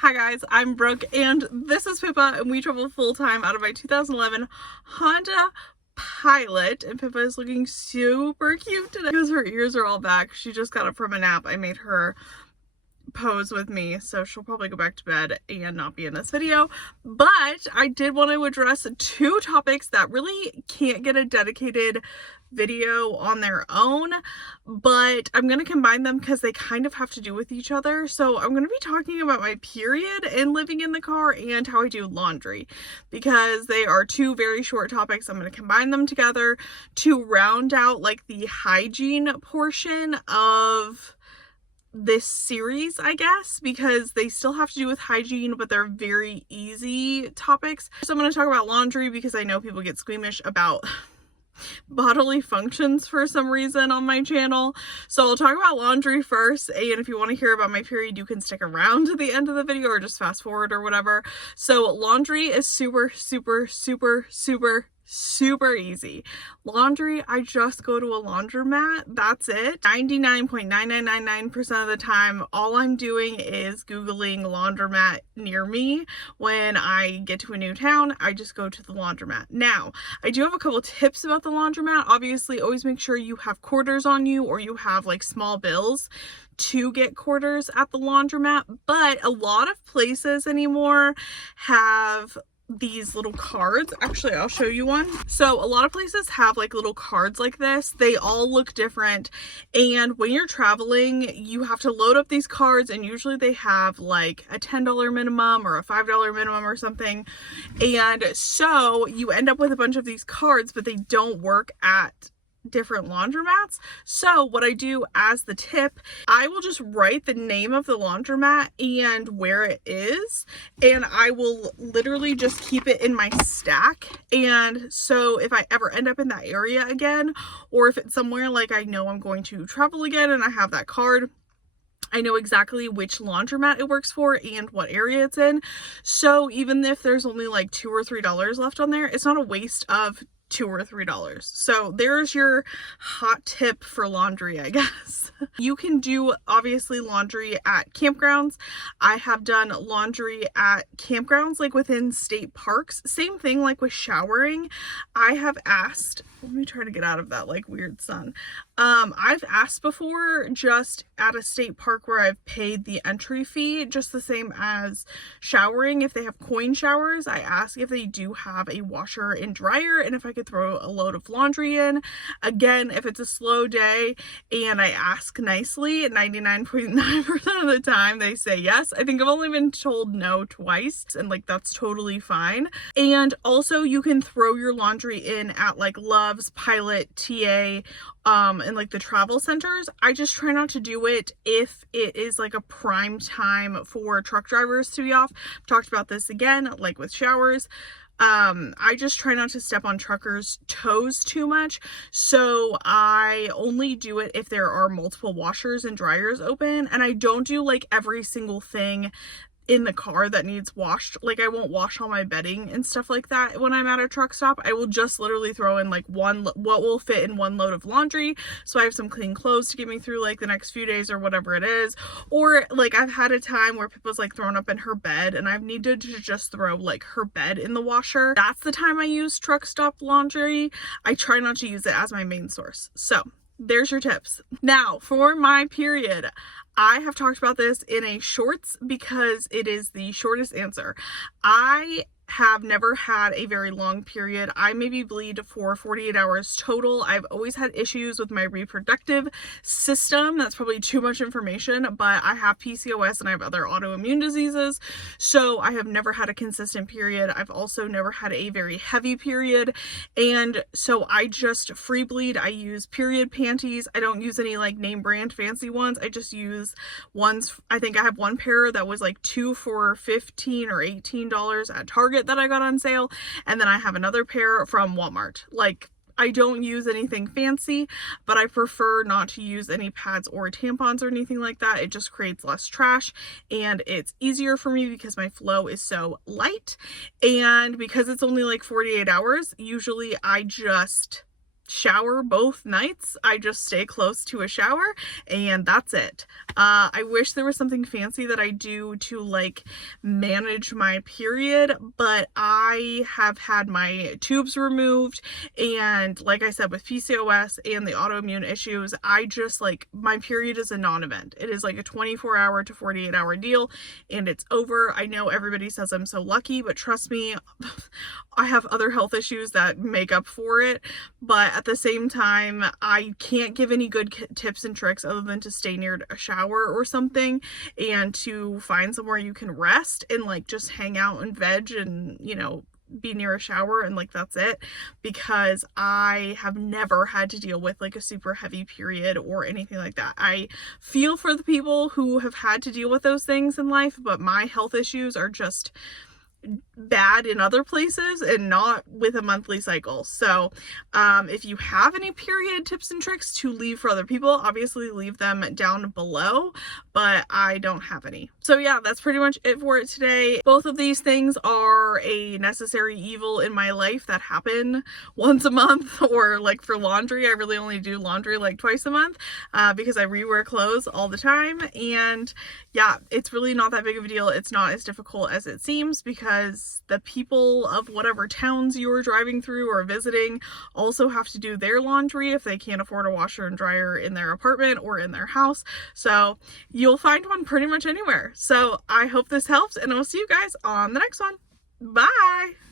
Hi guys, I'm Brooke and this is Pippa, and we travel full-time out of my 2011 Honda Pilot, and Pippa is looking super cute today because her ears are all back. She just got up from a nap. I made her pose with me, so she'll probably go back to bed and not be in this video. But I did want to address two topics that really can't get a dedicated video on their own, but I'm going to combine them because they kind of have to do with each other. So I'm going to be talking about my period and living in the car and how I do laundry, because they are two very short topics. I'm going to combine them together to round out like the hygiene portion of this series, I guess, because they still have to do with hygiene, but they're very easy topics. So I'm going to talk about laundry because I know people get squeamish about bodily functions for some reason on my channel. So I'll talk about laundry first, and if you want to hear about my period, you can stick around to the end of the video or just fast forward or whatever. So laundry is super easy. Laundry, I just go to a laundromat. That's it. 99.9999% of the time, all I'm doing is Googling laundromat near me. When I get to a new town, I just go to the laundromat. Now, I do have a couple tips about the laundromat. Obviously, always make sure you have quarters on you, or you have like small bills to get quarters at the laundromat. But a lot of places anymore have these little cards. Actually, I'll show you one. So a lot of places have like little cards like this. They all look different, and when you're traveling, you have to load up these cards, and usually they have like a $10 minimum or a $5 minimum or something. And so you end up with a bunch of these cards, but they don't work at different laundromats. So what I do as the tip, I will just write the name of the laundromat and where it is, and I will literally just keep it in my stack. And so if I ever end up in that area again, or if it's somewhere like I know I'm going to travel again and I have that card, I know exactly which laundromat it works for and what area it's in. So even if there's only like $2 or $3 left on there, it's not a waste of $2 or $3. So there's your hot tip for laundry, I guess. You can do obviously laundry at campgrounds. I have done laundry at campgrounds, like within state parks. Same thing like with showering. I have asked, let me try to get out of that like weird sun. I've asked before just at a state park where I've paid the entry fee, just the same as showering. If they have coin showers, I ask if they do have a washer and dryer and if I could throw a load of laundry in. Again, if it's a slow day and I ask nicely, 99.9% of the time they say yes. I think I've only been told no twice, and like that's totally fine. And also you can throw your laundry in at like Love's, Pilot, TA, and like the travel centers. I just try not to do it if it is like a prime time for truck drivers to be off. I've talked about this again, like with showers. I just try not to step on truckers' toes too much, so I only do it if there are multiple washers and dryers open, and I don't do like every single thing in the car that needs washed. Like I won't wash all my bedding and stuff like that when I'm at a truck stop. I will just literally throw in like what will fit in one load of laundry, so I have some clean clothes to get me through like the next few days or whatever it is. Or like I've had a time where Pippa's like thrown up in her bed and I've needed to just throw like her bed in the washer. That's the time I use truck stop laundry. I try not to use it as my main source. So there's your tips. Now for my period, I have talked about this in a shorts because it is the shortest answer. I have never had a very long period. I maybe bleed for 48 hours total. I've always had issues with my reproductive system. That's probably too much information, but I have PCOS and I have other autoimmune diseases. So I have never had a consistent period. I've also never had a very heavy period. And so I just free bleed. I use period panties. I don't use any like name brand fancy ones. I just use ones. I think I have one pair that was like 2 for $15 or $18 at Target that I got on sale, and then I have another pair from Walmart. Like I don't use anything fancy, but I prefer not to use any pads or tampons or anything like that. It just creates less trash and it's easier for me because my flow is so light, and because it's only like 48 hours, usually I just shower both nights. I just stay close to a shower and that's it. I wish there was something fancy that I do to like manage my period, but I have had my tubes removed, and like I said, with PCOS and the autoimmune issues, I just like, my period is a non-event. It is like a 24-hour to 48-hour deal and it's over. I know everybody says I'm so lucky, but trust me, I have other health issues that make up for it. But at the same time, I can't give any good tips and tricks other than to stay near a shower or something, and to find somewhere you can rest and like just hang out and veg and, you know, be near a shower, and like that's it, because I have never had to deal with like a super heavy period or anything like that. I feel for the people who have had to deal with those things in life, but my health issues are just bad in other places and not with a monthly cycle. So if you have any period tips and tricks to leave for other people, obviously leave them down below, but I don't have any. So yeah, that's pretty much it for it today. Both of these things are a necessary evil in my life that happen once a month, or like for laundry, I really only do laundry like twice a month because I rewear clothes all the time. And yeah, it's really not that big of a deal. It's not as difficult as it seems, because the people of whatever towns you're driving through or visiting also have to do their laundry if they can't afford a washer and dryer in their apartment or in their house. So you'll find one pretty much anywhere. So I hope this helps, and I'll see you guys on the next one. Bye!